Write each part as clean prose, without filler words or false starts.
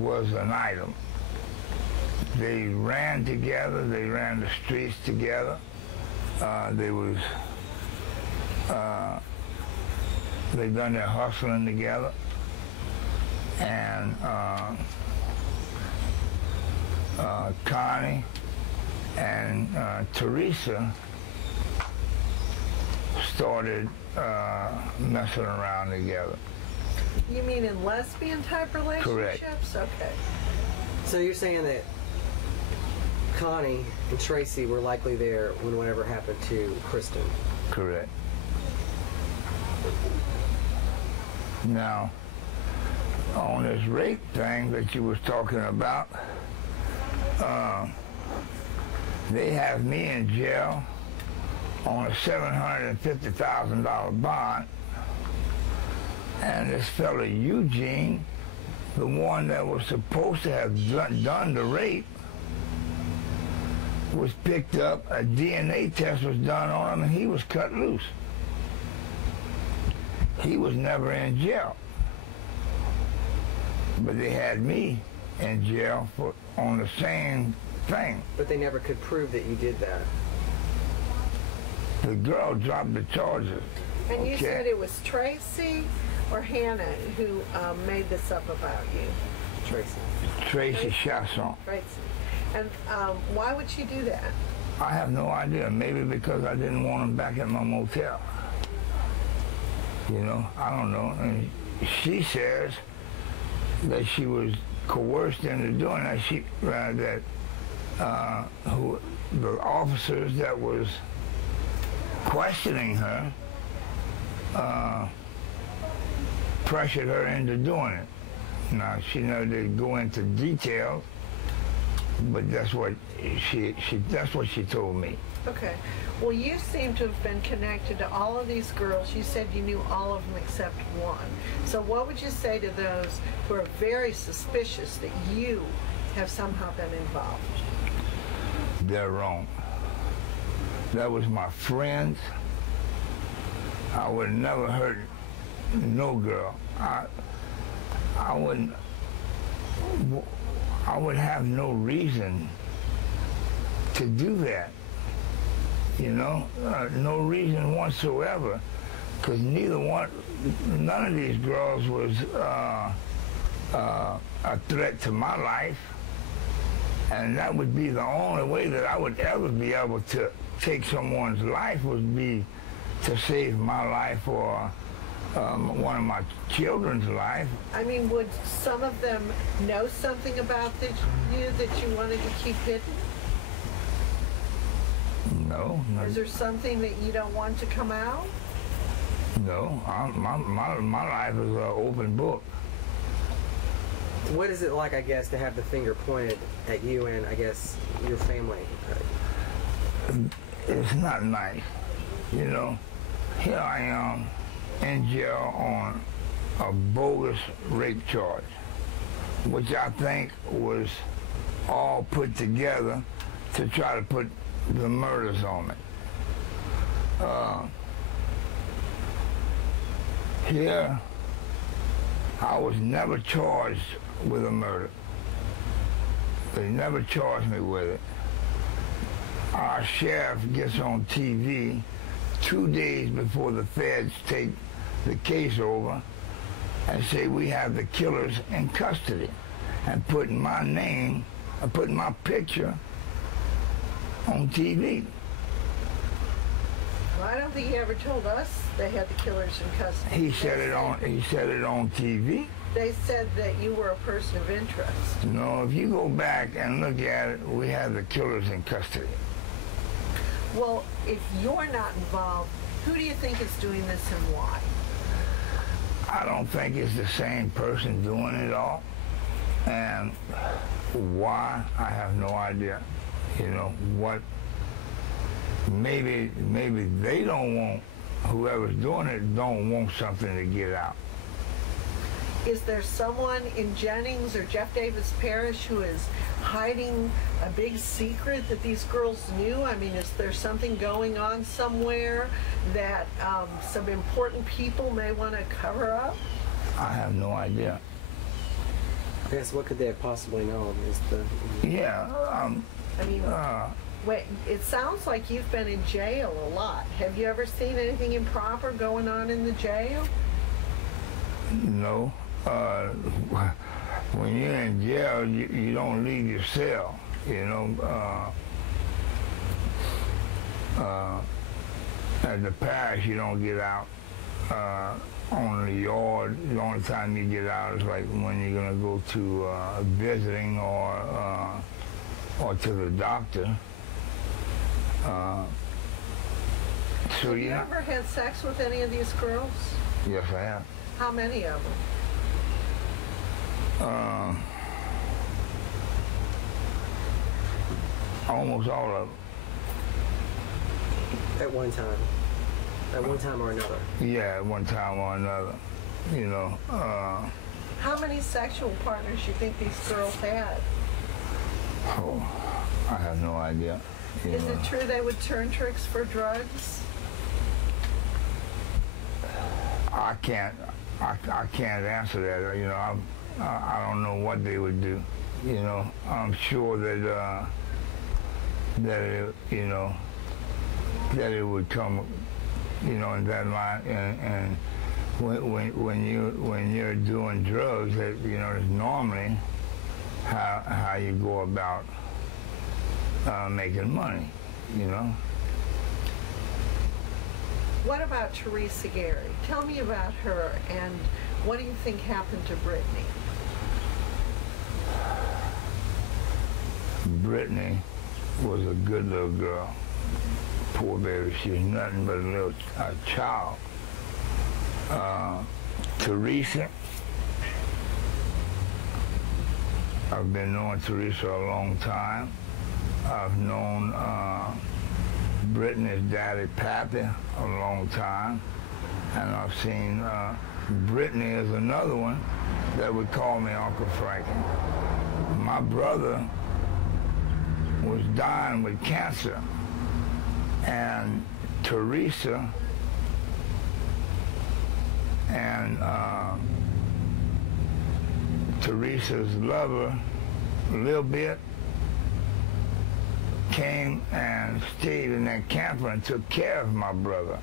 was an item. They ran together, they ran the streets together. They done their hustling together. And Connie and Teresa started messing around together. You mean in lesbian type relationships? Correct. Okay. So you're saying that Connie and Tracy were likely there when whatever happened to Kristen? Correct. Now, on this rape thing that you was talking about, they have me in jail on a $750,000 bond, and this fella Eugene, the one that was supposed to have done the rape, was picked up, a DNA test was done on him, and he was cut loose. He was never in jail. But they had me in jail on the same thing. But they never could prove that you did that. The girl dropped the charges. And you said it was Tracy or Hannah who made this up about you? Tracy Chasson. Tracy. And why would she do that? I have no idea. Maybe because I didn't want him back at my motel. You know, I don't know. And she says that she was coerced into doing that. The officers that was questioning her pressured her into doing it. Now, she never did go into details, but that's what she told me. Okay. Well, you seem to have been connected to all of these girls. You said you knew all of them except one. So what would you say to those who are very suspicious that you have somehow been involved? They're wrong. That was my friend. I would never hurt no girl. I would have no reason to do that. You know, no reason whatsoever, because none of these girls was a threat to my life, and that would be the only way that I would ever be able to take someone's life would be to save my life or one of my children's life. I mean, would some of them know something about you that you wanted to keep hidden? No. Is there something that you don't want to come out? No. My life is an open book. What is it like, I guess, to have the finger pointed at you and, I guess, your family? It's not nice. You know, here I am in jail on a bogus rape charge, which I think was all put together to try to put the murders on me. Here, I was never charged with a murder. They never charged me with it. Our sheriff gets on TV 2 days before the feds take the case over and say we have the killers in custody, and putting my name, putting my picture on TV. Well, I don't think he ever told us they had the killers in custody. He said it on TV. They said that you were a person of interest. No, if you go back and look at it, we have the killers in custody. Well, if you're not involved, who do you think is doing this and why? I don't think it's the same person doing it all. And why, I have no idea. You know, what, maybe they don't want, whoever's doing it don't want something to get out. Is there someone in Jennings or Jeff Davis Parish who is hiding a big secret that these girls knew? I mean, is there something going on somewhere that some important people may want to cover up? I have no idea. I guess what could they have possibly known is the... Yeah. I mean, wait, it sounds like you've been in jail a lot. Have you ever seen anything improper going on in the jail? No. When you're in jail, you don't leave your cell, you know. At the parish, you don't get out on the yard. The only time you get out is like when you're going to go to visiting or to the doctor. Have you ever had sex with any of these girls? Yes, I have. How many of them? Almost all of them. At one time. At one time or another. Yeah, at one time or another. You know. How many sexual partners you think these girls had? Oh, I have no idea. Is it true they would turn tricks for drugs? I can't answer that. You know, I don't know what they would do. You know, I'm sure that that it would come, you know, in that line. And when you're doing drugs, that, you know, it's normally how you go about making money. You know. What about Teresa Gary? Tell me about her, and what do you think happened to Brittany? Brittany was a good little girl. Poor baby, she was nothing but a little child. Teresa, I've been knowing Teresa a long time. I've known Brittany's daddy, Pappy, a long time. And I've seen Brittany as another one that would call me Uncle Frankie. My brother was dying with cancer, and Teresa and Teresa's lover, Lil Bit, came and stayed in that camper and took care of my brother.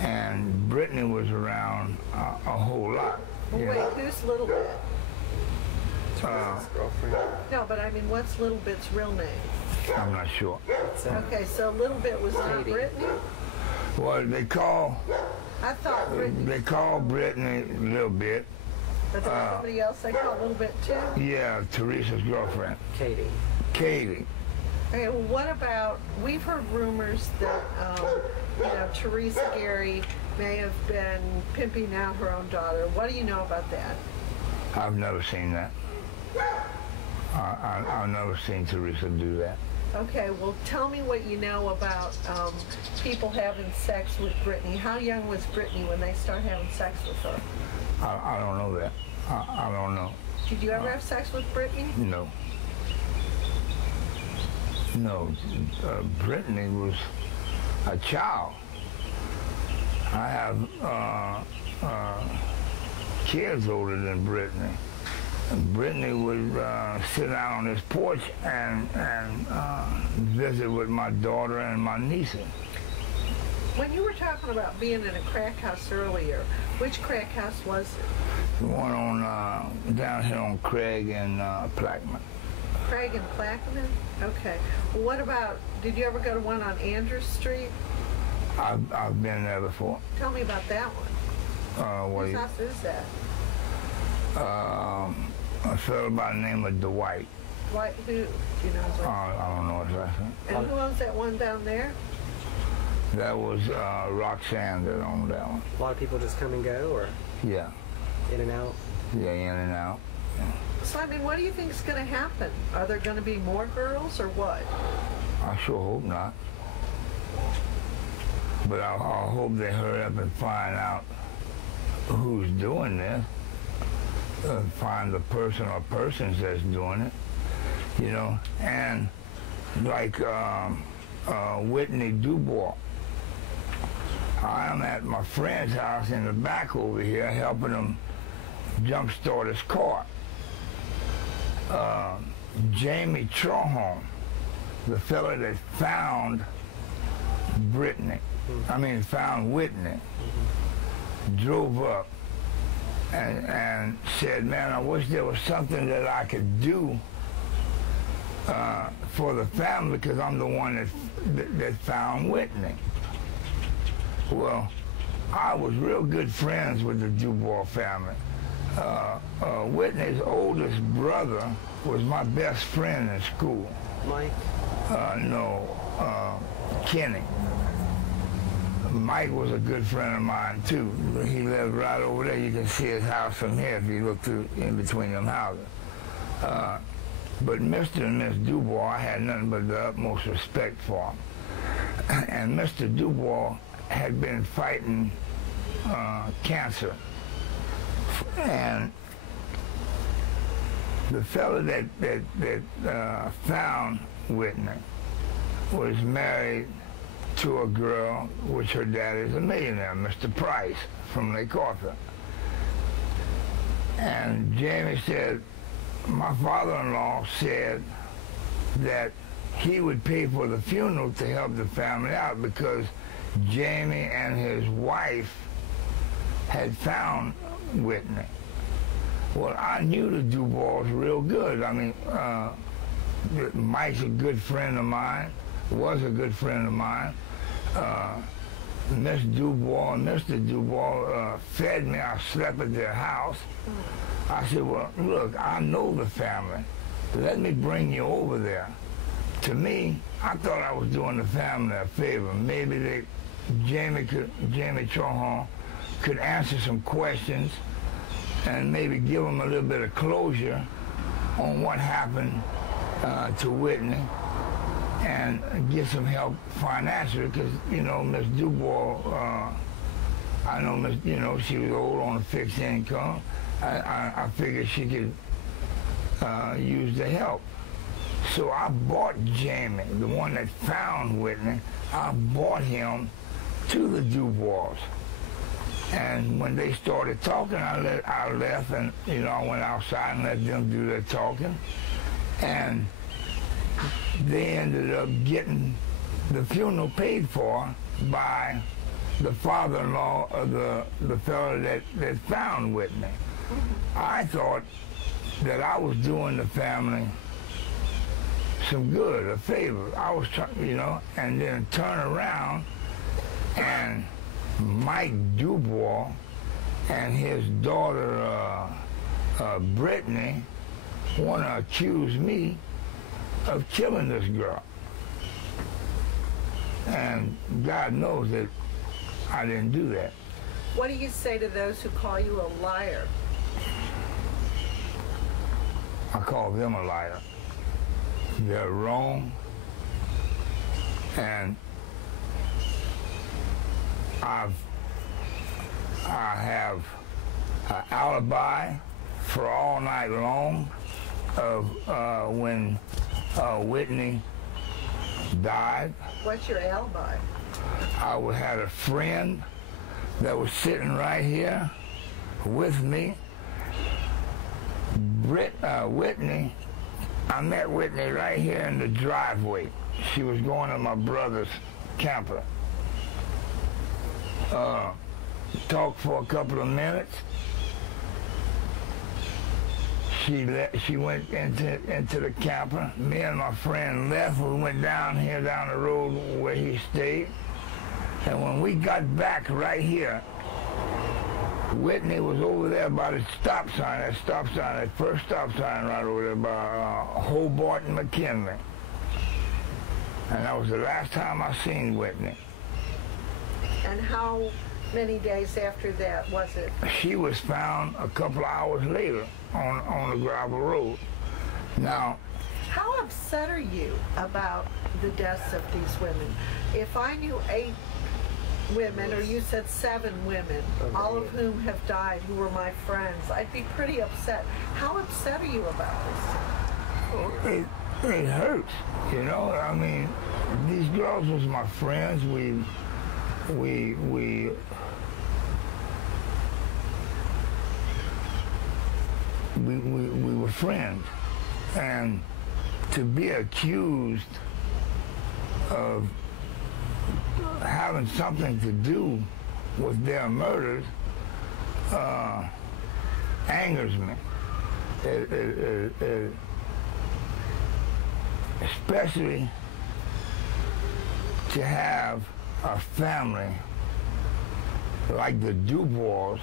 And Brittany was around a whole lot. Well, wait, who's Little Bit? Girlfriend. No, but I mean, what's Little Bit's real name? I'm not sure. Okay, so Little Bit was not Katie. Brittany? Well, they call Brittany Lil Bit. But there was somebody else they called Little Bit too? Yeah, Teresa's girlfriend. Katie. Katie. Okay, well, what about, we've heard rumors that, you know, Teresa Gary may have been pimping out her own daughter. What do you know about that? I've never seen that. I've never seen Teresa do that. Okay, well, tell me what you know about people having sex with Brittany. How young was Brittany when they started having sex with her? I don't know that. I don't know. Did you ever have sex with Brittany? No. No, Brittany was a child. I have kids older than Brittany. And Brittany would sit down on this porch and visit with my daughter and my nieces. When you were talking about being in a crack house earlier, which crack house was it? The one on down here on Craig and Plaquemine. Craig and Plaquemine? Okay. Well, what about, did you ever go to one on Andrews Street? I've been there before. Tell me about that one. Whose house is that? A fellow by the name of Dwight. Dwight who? Do you know his name? I don't know his last name. And who owns that one down there? That was Roxanne that owned that one. A lot of people just come and go, or Yeah. in and out? Yeah, in and out. So, I mean, what do you think is going to happen? Are there going to be more girls or what? I sure hope not. But I hope they hurry up and find out who's doing this. Find the person or persons that's doing it, you know. And like Whitney Dubois, I am at my friend's house in the back over here helping him jumpstart his car. Jamie Trohon, the fella that found found Whitney, drove up and said, man, I wish there was something that I could do for the family, because I'm the one that found Whitney. Well, I was real good friends with the Dubois family. Whitney's oldest brother was my best friend in school. Mike? No, Kenny. Mike was a good friend of mine too. He lived right over there. You can see his house from here if you look through in between them houses. But Mr. and Miss Dubois, I had nothing but the utmost respect for them. And Mr. Dubois had been fighting cancer. And the fellow that found Whitney was married to a girl, which her dad is a millionaire, Mr. Price, from Lake Arthur. And Jamie said, my father-in-law said that he would pay for the funeral to help the family out, because Jamie and his wife had found Whitney. Well, I knew the Dubois real good. I mean, Mike's a good friend of mine, was a good friend of mine. Miss Dubois and Mr. Dubois fed me. I slept at their house. I said, well, look, I know the family. Let me bring you over there. To me, I thought I was doing the family a favor. Maybe Jamie Trohon could answer some questions and maybe give them a little bit of closure on what happened to Whitney, and get some help financially, because, you know, Miss Dubois, I know she was old on a fixed income. I figured she could use the help. So I bought Jamie, the one that found Whitney, I bought him to the Dubois. And when they started talking, I left, and, you know, I went outside and let them do their talking. And they ended up getting the funeral paid for by the father-in-law of the fellow that found Whitney. I thought that I was doing the family some good, a favor. I was trying, you know, and then turn around, and Mike Dubois and his daughter Brittany want to accuse me of killing this girl. And God knows that I didn't do that. What do you say to those who call you a liar? I call them a liar. They're wrong. And I have an alibi for all night long of when Whitney died. What's your alibi? I had a friend that was sitting right here with me. Whitney, I met Whitney right here in the driveway. She was going to my brother's camper. Talked for a couple of minutes. She went into the camper. Me and my friend left. We went down the road where he stayed. And when we got back right here, Whitney was over there by the stop sign, that first stop sign right over there by Hobart and McKinley. And that was the last time I seen Whitney. And how many days after that was it? She was found a couple of hours later on the gravel road. Now, how upset are you about the deaths of these women? If I knew 8 women, or you said 7 women, all of whom have died, who were my friends, I'd be pretty upset. How upset are you about this? It hurts, you know. I mean, these girls was my friends. We were friends, And to be accused of having something to do with their murders angers me. Especially to have a family like the Dubois,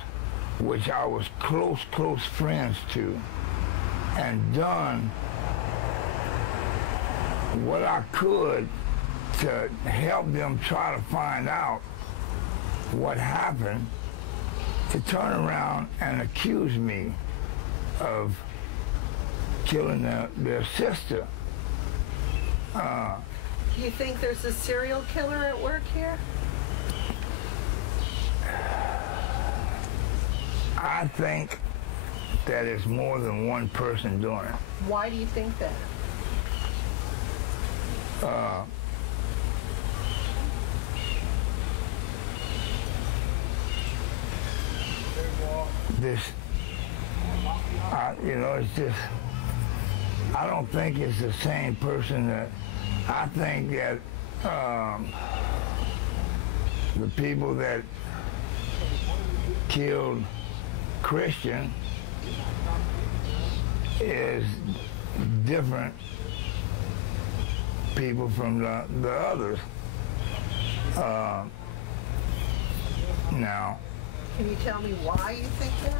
which I was close friends to, and done what I could to help them try to find out what happened, to turn around and accuse me of killing their sister. Do you think there's a serial killer at work here? I think that it's more than one person doing it. Why do you think that? It's just, I don't think it's the same person. That I think that the people that killed Christian is different people from the others. Now, can you tell me why you think that?